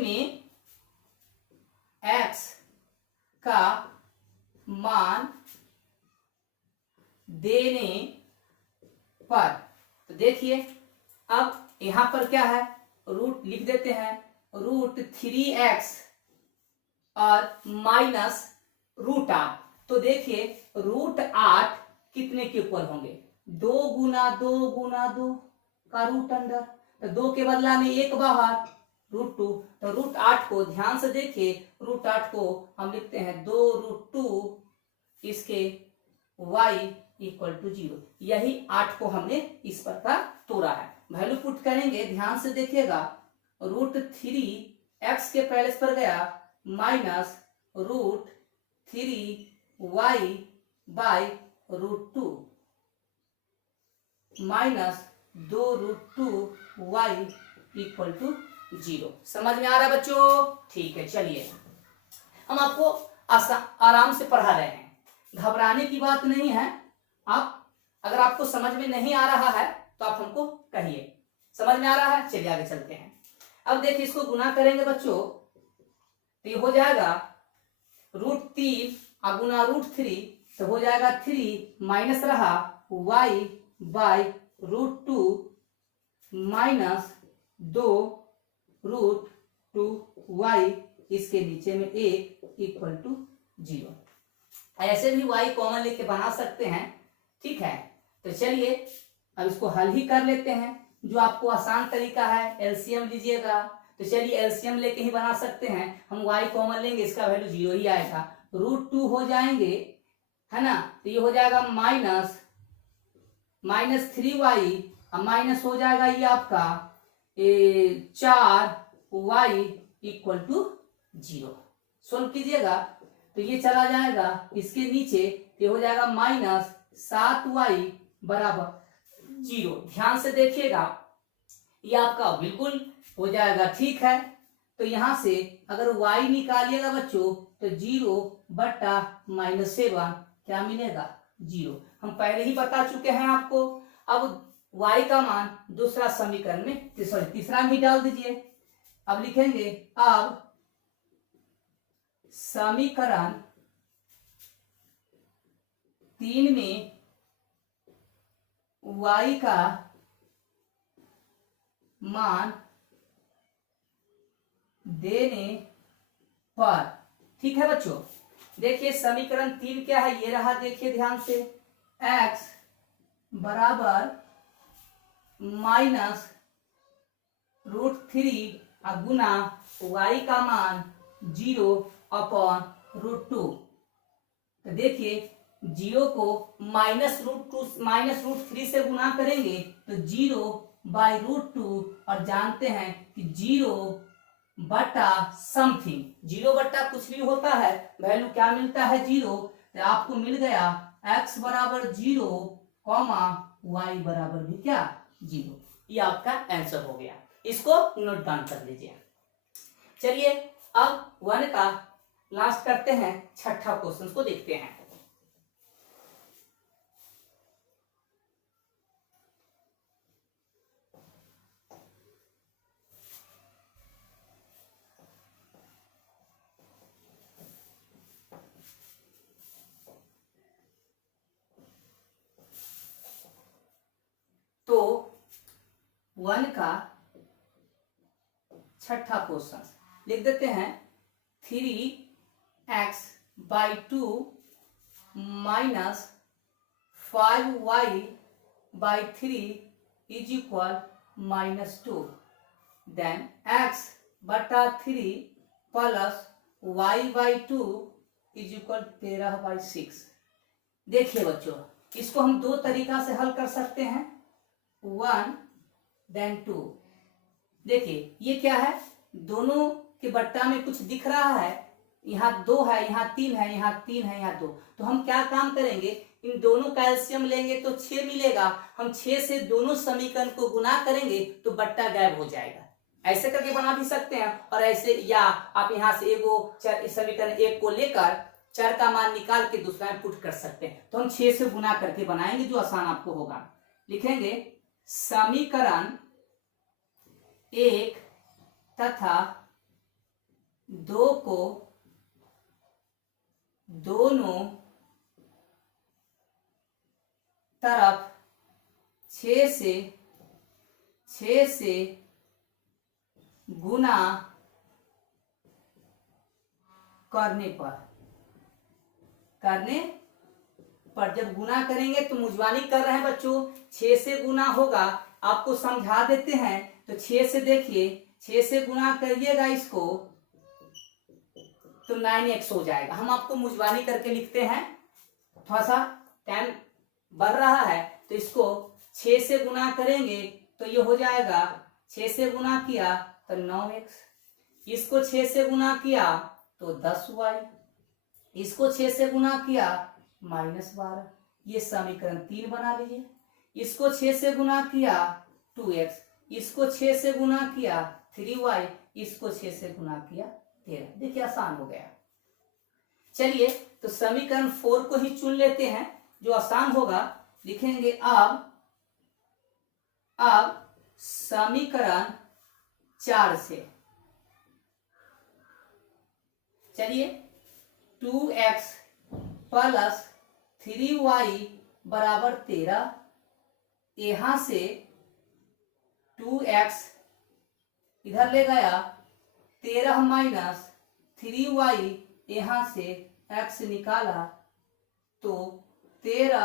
में x का मान देने पर, तो देखिए अब यहां पर क्या है, रूट लिख देते हैं, √3x और माइनस √8। तो देखिए √8 कितने के इक्वल होंगे, 2 गुना 2 का रूट अंडर, तो 2 के बदला में 1 बाहर, √2। तो √8 को ध्यान से देखिए, √8 को हम लिखते हैं 2√2 इसके y इक्वल टू 0। यही 8 को हमने इस प्रकार तोड़ा है। वैल्यू पुट करेंगे, ध्यान से देखिएगा, √3x के पहले पर गया minus √3y/√2 minus 2√2y equal to 0। समझ में आ रहा है बच्चों? ठीक है, चलिए हम आपको आराम से पढ़ा रहे हैं। घबराने की बात नहीं है। आप अगर आपको समझ में नहीं आ रहा है तो आप हमको कहिए। समझ में आ रहा है? चलिए आगे चलते हैं। अब देखिए इसको गुना करेंगे बच्चों तो ये हो जाएगा √3 और गुना √3 तो हो जाएगा 3 माइनस रहा y बाई √2 माइनस 2 √2y इसके नीचे में 1 इक्वल टू 0। ऐसे भी y कॉमन लेके बना सकते हैं, ठीक है। तो चलिए अब इसको हल ही कर लेते हैं, जो आपको आसान तरीका है। एलसीएम लीजिएगा, तो चलिए एलसीएम लेके ही बना सकते हैं। हम y कॉमन लेंगे, इसका वैल्यू 0 ही आएगा। √2 हो जाएंगे, है ना, तो ये हो जाएगा माइनस 3y और माइनस हो जाएगा ये आपका 4y इक्वल टू 0। सोल्व कीजिएगा तो ये चला जाएगा इसके नीचे, ये हो जाएगा -7y बराबर 0। ध्यान से देखिएगा, ये आपका बिल्कुल हो जाएगा, ठीक है। तो यहां से अगर y निकालिएगा बच्चों तो 0/-7 क्या मिलेगा? 0। हम पहले ही बता चुके हैं आपको। अब y का मान दूसरा समीकरण में, तीसरा में डाल दीजिए। अब लिखेंगे, अब समीकरण 3 में y का मान देने पर, ठीक है बच्चों। देखिए समीकरण 3 क्या है, ये रहा, देखिए ध्यान से, x बराबर -√3 गुना y का मान 0/√2। तो देखिए 0 को -√3 से गुना करेंगे तो 0/√2, और जानते हैं कि 0/समथिंग, 0 कुछ भी होता है, वैल्यू क्या मिलता है? 0। तो आपको मिल गया x बराबर 0, y बराबर भी क्या? 0। ये आपका आंसर हो गया। इसको नोट डाउन कर लीजिए। चलिए अब 1 का लास्ट करते हैं, छठा क्वेश्चन को देखते हैं। तो 1 का छठा क्वेश्चन लिख देते हैं, 3x/2 minus 5y/3 is equal -2। Then x/3 plus y/2 is equal 13/6। देखिए बच्चों, इसको हम दो तरीका से हल कर सकते हैं, 1 देन 2। देखिए ये क्या है, दोनों के बट्टा में कुछ दिख रहा है, यहाँ 2 है, यहाँ 3 है, यहाँ 3 है, यहाँ 2। तो हम क्या काम करेंगे, इन दोनों का एलसीएम लेंगे तो 6 मिलेगा। हम 6 से दोनों समीकरण को गुना करेंगे तो बट्टा गायब हो जाएगा। ऐसे करके बना भी सकते हैं, और ऐसे, या आप यहाँ से समीकरण 1 को लेकर चर का मान निकाल के दूसरा में पुट कर सकते हैं। तो हम 6 से गुना करके बनाएंगे, जो आसान आपको होगा। लिखेंगे समीकरण 1 तथा 2 को दोनों तरफ 6 से गुना करने पर जब गुना करेंगे तो मुजवानी कर रहे हैं बच्चों, 6 से गुना होगा, आपको समझा देते हैं। तो 6 से देखिए, 6 से गुना करिएगा इसको तो 9x हो जाएगा। हम आपको मुजवानी करके लिखते हैं, थोड़ा सा टाइम बढ़ रहा है, तो इसको 6 से गुना करेंगे तो ये हो जाएगा, 6 से गुना किया तो 9x, इसको 6 से गुना किया तो 10y, इसको 6 से गुना किया -12। ये समीकरण 3 बना लीजिए। इसको 6 से गुना किया 2x, इसको 6 से गुना किया 3y, इसको 6 से गुना किया 13। देखिए आसान हो गया। चलिए तो समीकरण 4 को ही चुन लेते हैं, जो आसान होगा। लिखेंगे अब समीकरण 4 से, चलिए 2x प्लस 3y बराबर 13, यहां से 2x इधर ले गया, 13 माइनस 3y यहां से x निकाला तो 13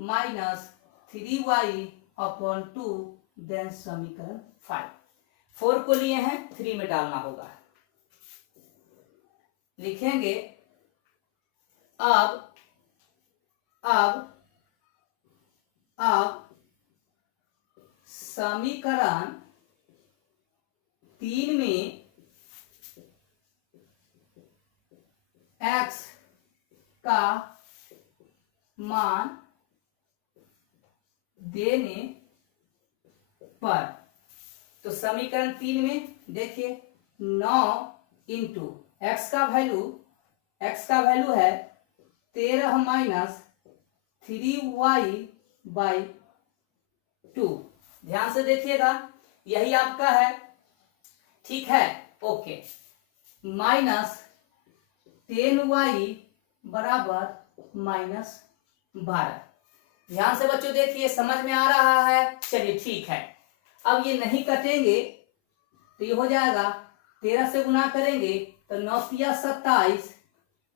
माइनस 3y अपॉन 2, देन समीकरण 5। 4 को लिए हैं, 3 में डालना होगा। लिखेंगे अब समीकरण 3 में x का मान देने पर, तो समीकरण 3 में देखिए 9 इंटू x का वैल्यू है 13 माइनस 3y बाई 2। ध्यान से देखिएगा, यही आपका है, ठीक है, ओके। माइनस 10y बराबर माइनस 12। ध्यान से बच्चों देखिए, समझ में आ रहा है? चलिए ठीक है। अब ये नहीं कटेंगे तो ये हो जाएगा, 13 से गुना करेंगे तो 9 तिया 27,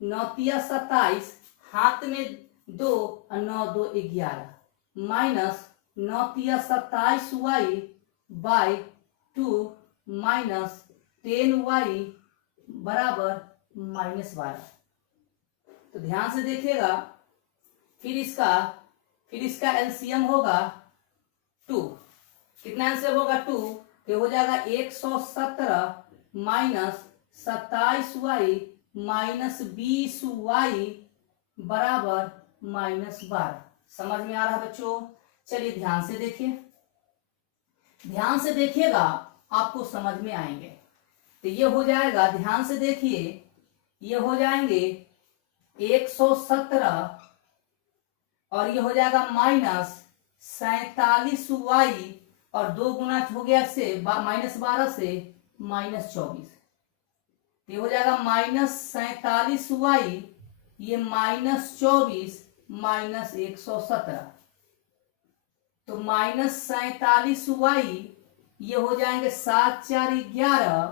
9 तिया 27, हाथ में 2 और 9 2 11, माइनस 9 तिया 27y बाई 2 माइनस 10y बराबर माइनस 12। तो ध्यान से देखिएगा, फिर इसका एलसीएम होगा 2। कितना एलसीएम होगा? 2। तो हो जाएगा 117 माइनस 27y माइनस 20y बराबर माइनस 12। समझ में आ रहा है बच्चों? चलिए ध्यान से देखिए, ध्यान से देखिएगा, आपको समझ में आएंगे। तो ये हो जाएगा, ध्यान से देखिए, ये हो जाएंगे 117 और ये हो जाएगा माइनस 47y और 2 गुना हो गया से माइनस 12 से माइनस 24। ये हो जाएगा माइनस 47y, ये माइनस 24 माइनस 117, तो माइनस 47y ये हो जाएंगे 7 4 11,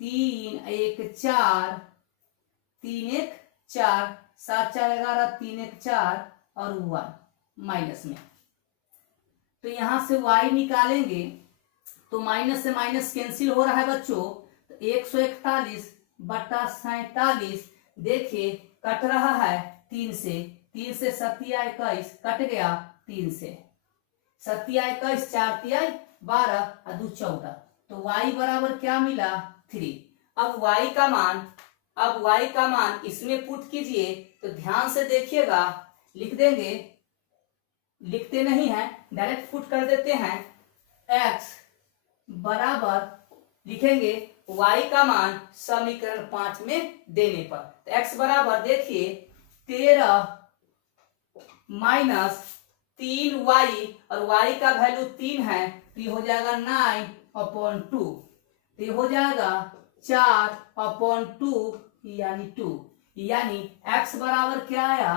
3 1 4, 3 1 4, 7 4 11, 3 1 4 और 1 माइनस में। तो यहां से y निकालेंगे तो माइनस से माइनस कैंसिल हो रहा है बच्चों, तो 141 बटा 47, देखिए कट रहा है 3 से, 3 से 7 21 कट गया, 3 से 7 21, 4 12 और 2 14, तो y बराबर क्या मिला? 3। अब y का मान इसमें पुट कीजिए, तो ध्यान से देखिएगा, लिख देंगे, लिखते नहीं है, डायरेक्ट पुट कर देते हैं। x बराबर लिखेंगे y का मान समीकरण 5 में देने पर, तो x बराबर देखिए 13 माइनस 3y और y का वैल्यू 3 है, तो ये हो जाएगा 9/2, तो ये हो जाएगा 4/2 यानी 2, यानी x बराबर क्या आया?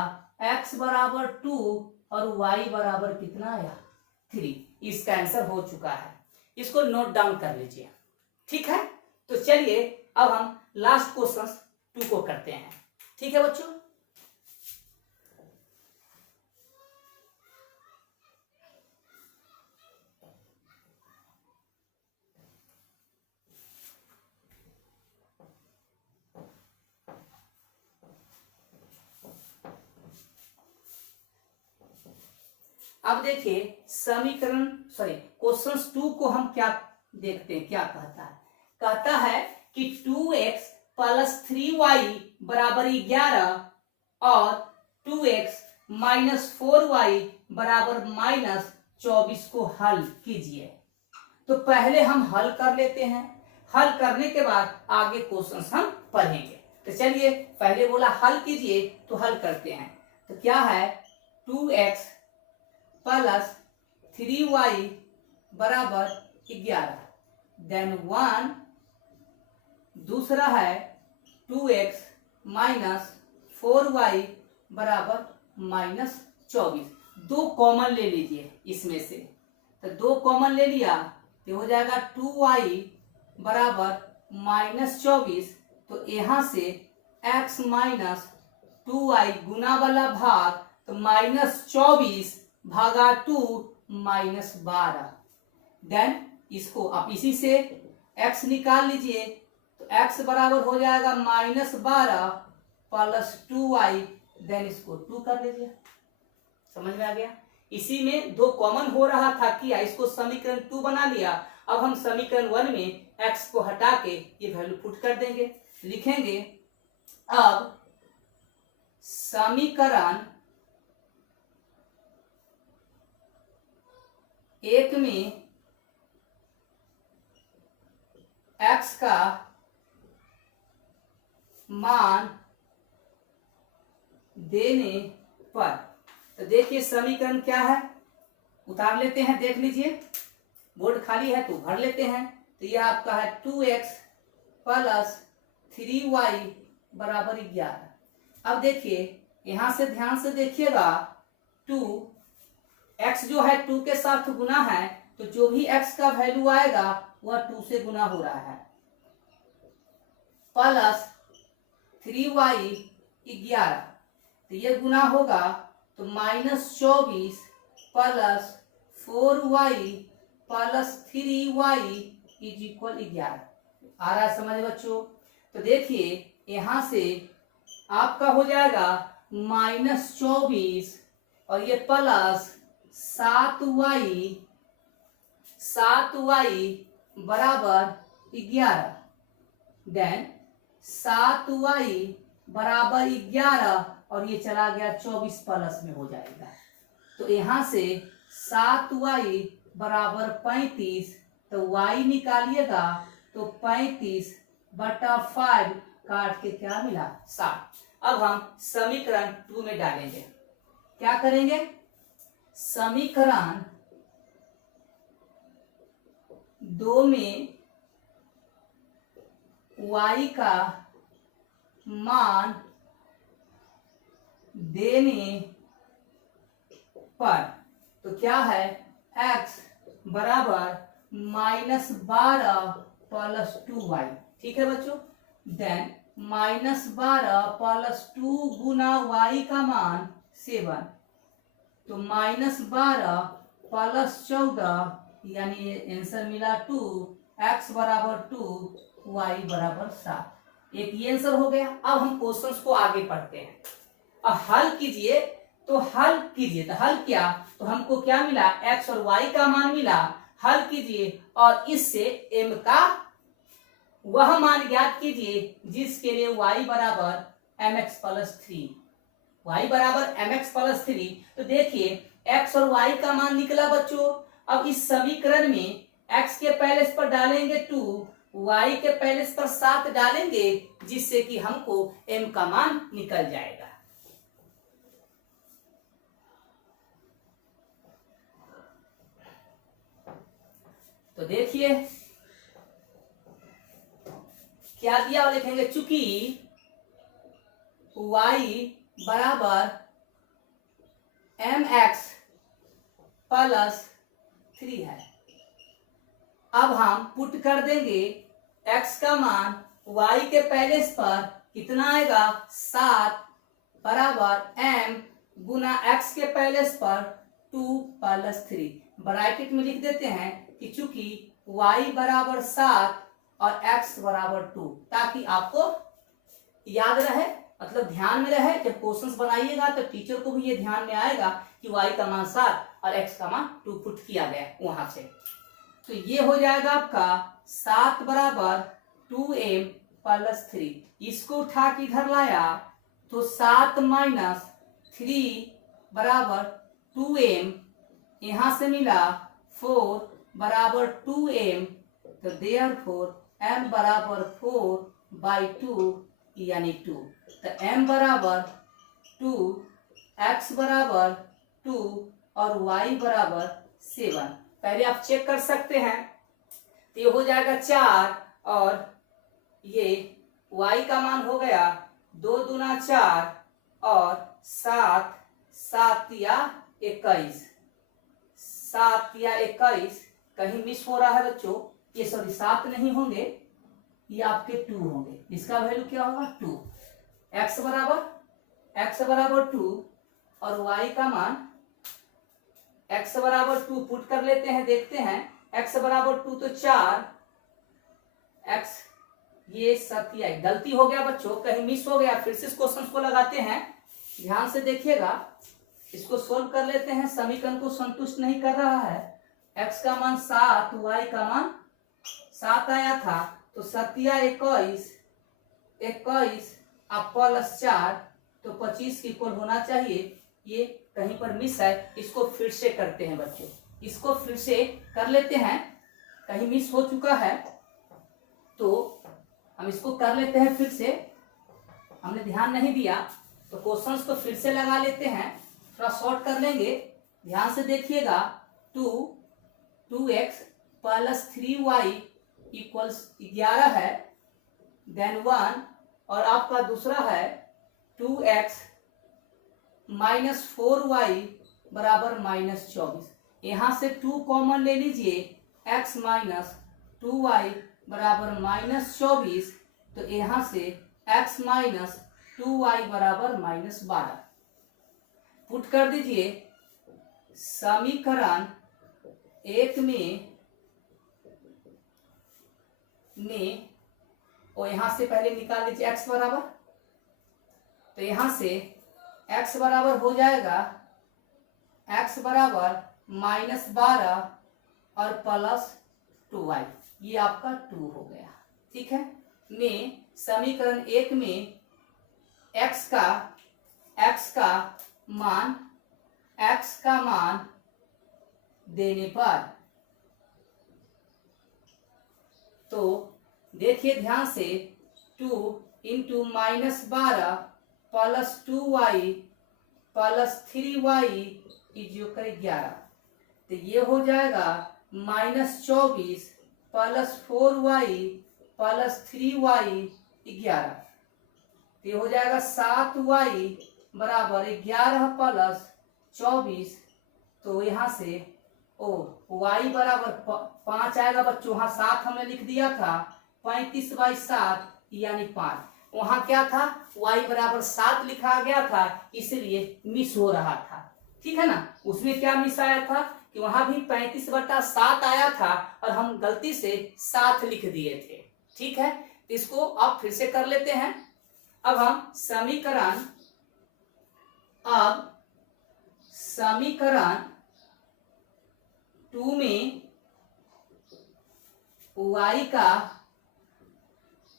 x बराबर 2 और y बराबर कितना आया? 3। इसका आंसर हो चुका है, इसको नोट डाउन कर लीजिए, ठीक है। तो चलिए अब हम लास्ट क्वेश्चन 2 को करते हैं, ठीक है बच्चों। अब देखिए क्वेश्चन 2 को हम क्या देखते हैं, क्या कहता है? कहता है कि 2x प्लस 3y बराबर 11 और 2x माइनस 4y बराबर माइनस 24 को हल कीजिए। तो पहले हम हल कर लेते हैं, हल करने के बाद आगे क्वेश्चन हम पढ़ेंगे। तो चलिए पहले बोला हल कीजिए, तो हल करते हैं। तो क्या है 2x प्लस 3y बराबर 11, देन 1, दूसरा है 2x माइनस 4y बराबर -24। दो कॉमन ले लीजिए इसमें से, तो दो कॉमन ले लिया तो हो जाएगा 2y बराबर -24। तो यहाँ से x माइनस 2y गुना वाला भाग, तो -24 भागा 2 -12। देन इसको आप इसी से x निकाल लीजिए, तो x बराबर हो जाएगा -12 प्लस 2y, देन इसको 2 कर लीजिए। समझ में आ गया? इसी में दो कॉमन हो रहा था, किया इसको समीकरण 2 बना लिया। अब हम समीकरण 1 में x को हटा के ये वैल्यू पुट कर देंगे, लिखेंगे अब समीकरण 1 में x का मान देने पर, तो देखिए समीकरण क्या है, उतार लेते हैं, देख लीजिए बोर्ड खाली है तो भर लेते हैं। तो यह आपका है 2x प्लस 3y बराबर 11। अब देखिए यहां से ध्यान से देखिएगा, 2x जो है 2 के साथ गुना है, तो जो भी x का वैल्यू आएगा वह 2 से गुना हो रहा है, प्लस 3y 11, तो ये गुना होगा तो -24 plus 4y plus 3y is equal 11। आ रहा है समझ बच्चों? तो देखिए यहां से आपका हो जाएगा -24 और ये प्लस 7y बराबर 11, देन 7y बराबर 11 और ये चला गया 24 प्लस में हो जाएगा। तो यहां से 7y बराबर 35, तो y निकालिएगा तो 35 बटा 5 काट के क्या मिला 60। अब हम समीकरण 2 में डालेंगे, क्या करेंगे, समीकरण 2 में y का मान देने पर, तो क्या है x बराबर -12 प्लस 2y, ठीक है बच्चों। देन -12 प्लस 2 गुना y का मान 7, तो -12 प्लस 14 यानी आंसर मिला 2, x बराबर 2 y बराबर 7। एक ये आंसर हो गया। अब हम क्वेश्चंस को आगे पढ़ते हैं। अब हल कीजिए, तो हल किया तो हमको क्या मिला, x और y का मान मिला। हल कीजिए और इससे m का वह मान ज्ञात कीजिए जिसके लिए y बराबर mx प्लस 3, y बराबर mx प्लस 3। तो देखिए x और y का मान निकला बच्चों। अब इस समीकरण में x के पहले पर डालेंगे 2, y के पहले पर 7 डालेंगे, जिससे कि हमको m का मान निकल जाएगा। तो देखिए क्या दिया, और लिखेंगे चूंकि y बराबर mx प्लस 3 है। अब हम पुट कर देंगे x का मान y के पहले पर कितना आएगा 7 बराबर m गुना x के पहले पर 2 प्लस 3। ब्रैकेट में लिख देते हैं कि चूंकि y बराबर 7 और x बराबर 2, ताकि आपको याद रहे, मतलब ध्यान में रहे। जब क्वेश्चंस बनाइएगा तो टीचर को भी ये ध्यान में आएगा कि y का मान 7 और x का मान 2 पुट किया गया वहां से। तो ये हो जाएगा आपका 7 बराबर 2m प्लस 3। इसको उठा के इधर लाया तो 7 माइनस 3 बराबर 2m, यहां से मिला 4 बराबर 2m, तो देयरफॉर m बराबर 4/2 यानी 2। तो m बराबर 2, x बराबर 2 और y बराबर 7। पहले आप चेक कर सकते हैं, तो ये हो जाएगा 4 और ये y का मान हो गया 2 दूना 4 और 7, 7 या 21, 7 या 21। कहीं मिस हो रहा है बच्चों, ये सॉरी 7 नहीं होंगे, ये आपके 2 होंगे। इसका वैल्यू क्या होगा 2। x बराबर 2 और y का मान x बराबर 2 पुट कर लेते हैं, देखते हैं। x बराबर 2 तो 4, x ये 7 या गलती हो गया बच्चों, कहीं मिस हो गया। फिर से इस क्वेश्चन को लगाते हैं, ध्यान से देखिएगा। इसको सोल्व कर लेते हैं, समीकरण को संतुष्ट नहीं कर रहा है। x का मान 7, y का मान 7 आया था, तो 7 या 21, 21 आप प्लस 4 तो 25 इक्वल होना चाहिए। ये कहीं पर मिस है, इसको फिर से करते हैं बच्चों, इसको फिर से कर लेते हैं, कहीं मिस हो चुका है तो हम इसको कर लेते हैं फिर से। हमने ध्यान नहीं दिया तो क्वेश्चंस को फिर से लगा लेते हैं, थोड़ा शॉर्ट कर लेंगे। ध्यान से देखिएगा, 2x प्लस 3y इक्वल्स 11 है, देन 1 और आपका दूसरा है 2x माइनस 4y बराबर माइनस 24। यहां से 2 कॉमन ले लीजिए, x माइनस 2y बराबर माइनस 24, तो यहां से x माइनस 2y बराबर माइनस 12 पुट कर दीजिए। समीकरण 1 में और यहां से पहले निकाल लीजिए x बराबर, तो यहां से x बराबर हो जाएगा, x बराबर माइनस 12 और प्लस 2y, ये आपका 2 हो गया। ठीक है, में समीकरण 1 में x का मान देने पर, तो देखिए ध्यान से, 2 into minus 12 plus 2y plus 3y equal 11, तो ये हो जाएगा minus 24 plus 4y plus 3y 11, तो ये हो जाएगा 7y बराबर 11 प्लस 24। तो यहाँ से y बराबर 5 आएगा बच्चों, वहां 7 हमने लिख दिया था, 35/7 यानी 5। वहां क्या था, y बराबर 7 लिखा गया था, इसलिए मिस हो रहा था। ठीक है ना, उसमें क्या मिस आया था कि वहां भी 35/7 आया था और हम गलती से 7 लिख दिए थे। ठीक है, तो इसको आप फिर से कर लेते हैं। अब हम समीकरण 2 में y का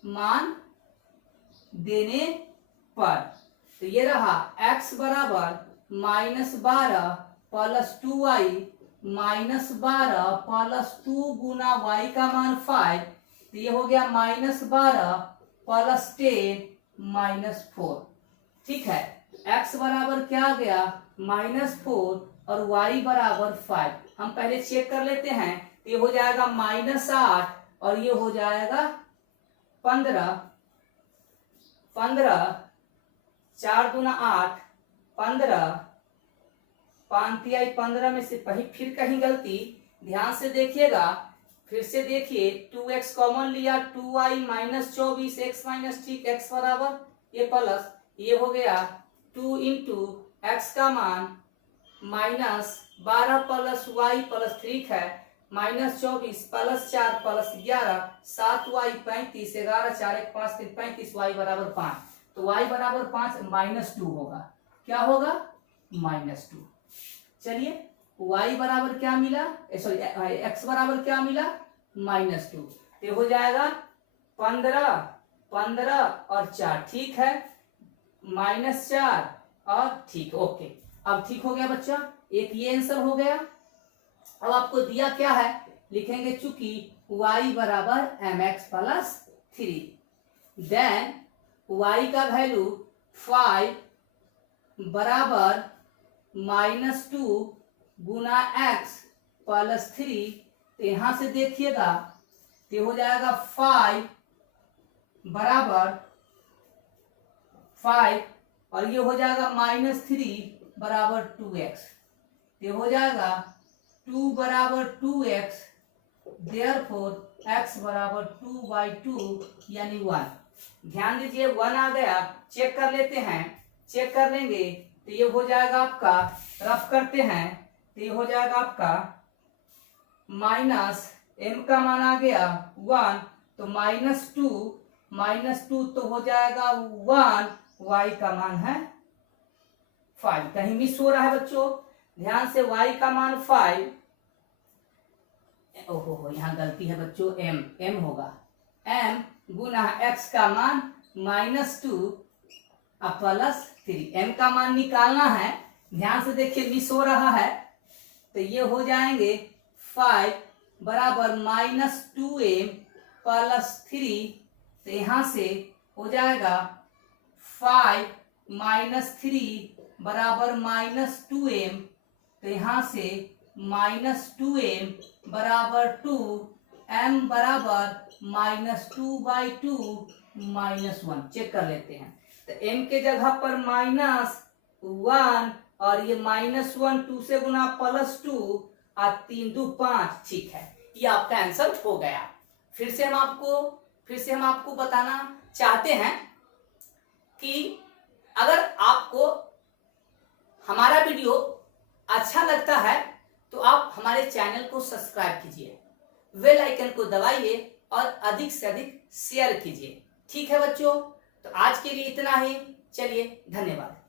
मान देने पर, तो ये रहा x बराबर minus 12 plus 2y minus 12 plus 2 गुना y का मान 5, तो ये हो गया माइनस 12 प्लस 10 माइनस 4। ठीक है, x बराबर क्या आ गया माइनस 4 और y बराबर 5। हम पहले चेक कर लेते हैं, तो ये हो जाएगा माइनस 8 और ये हो जाएगा 15, 4 दूना 8, 15, 15 में से फिर कहीं गलती, ध्यान से देखिएगा। फिर से देखिए, 2x कॉमन लिया, 2y minus 24 x minus 3 x बराबर ये प्लस, ये हो गया 2 इंटू एक्स का मान माइनस 12 प्लस y प्लस 3 है, minus 24 plus 4 plus 11, 7y 35, 11 4 1 5 3 35, y बराबर 5। तो y बराबर 5 माइनस 2 होगा। क्या होगा माइनस 2। चलिए, y बराबर क्या मिला, सॉरी x बराबर क्या मिला माइनस 2, तो हो जाएगा 15 और 4, ठीक है, माइनस 4 और ठीक, ओके। अब ठीक हो गया बच्चा, एक ये आंसर हो गया। अब आपको दिया क्या है, लिखेंगे चूंकि y बराबर mx प्लस 3, देन y का वैल्यू 5 बराबर -2 गुना x प्लस 3, तो यहां से देखिएगा तो हो जाएगा 5 बराबर 5 और ये हो जाएगा -3 बराबर 2x, ये हो जाएगा 2 बराबर 2x, देयरफॉर x बराबर 2/2 यानी 1। ध्यान दीजिए 1 आ गया, चेक कर लेते हैं, चेक कर लेंगे तो ये हो जाएगा आपका, रफ करते हैं तो ये हो जाएगा आपका माइनस m का मान आ गया 1, तो -2 तो हो जाएगा 1, y का मान है 5। कहीं मिस हो रहा है बच्चों, ध्यान से, y का मान 5, ओहो यहाँ गलती है बच्चों, m होगा, m गुना x का मान -2 प्लस 3, m का मान निकालना है, ध्यान से देखिए मिस हो रहा है, तो ये हो जाएंगे 5 बराबर -2m प्लस 3, तो यहां से हो जाएगा 5 -3 बराबर -2m, तो यहां से -2m बराबर 2, m बराबर -2/2 -1। चेक कर लेते हैं, तो m के जगह पर -1 और ये -1, 2 से गुना +2 और 3 2 5, ठीक है, ये आपका आंसर हो गया। फिर से हम आपको बताना चाहते हैं कि अगर आपको हमारा वीडियो अच्छा लगता है तो आप हमारे चैनल को सब्सक्राइब कीजिए, बेल आइकन को दबाइए और अधिक से अधिक शेयर कीजिए। ठीक है बच्चों, तो आज के लिए इतना ही, चलिए धन्यवाद।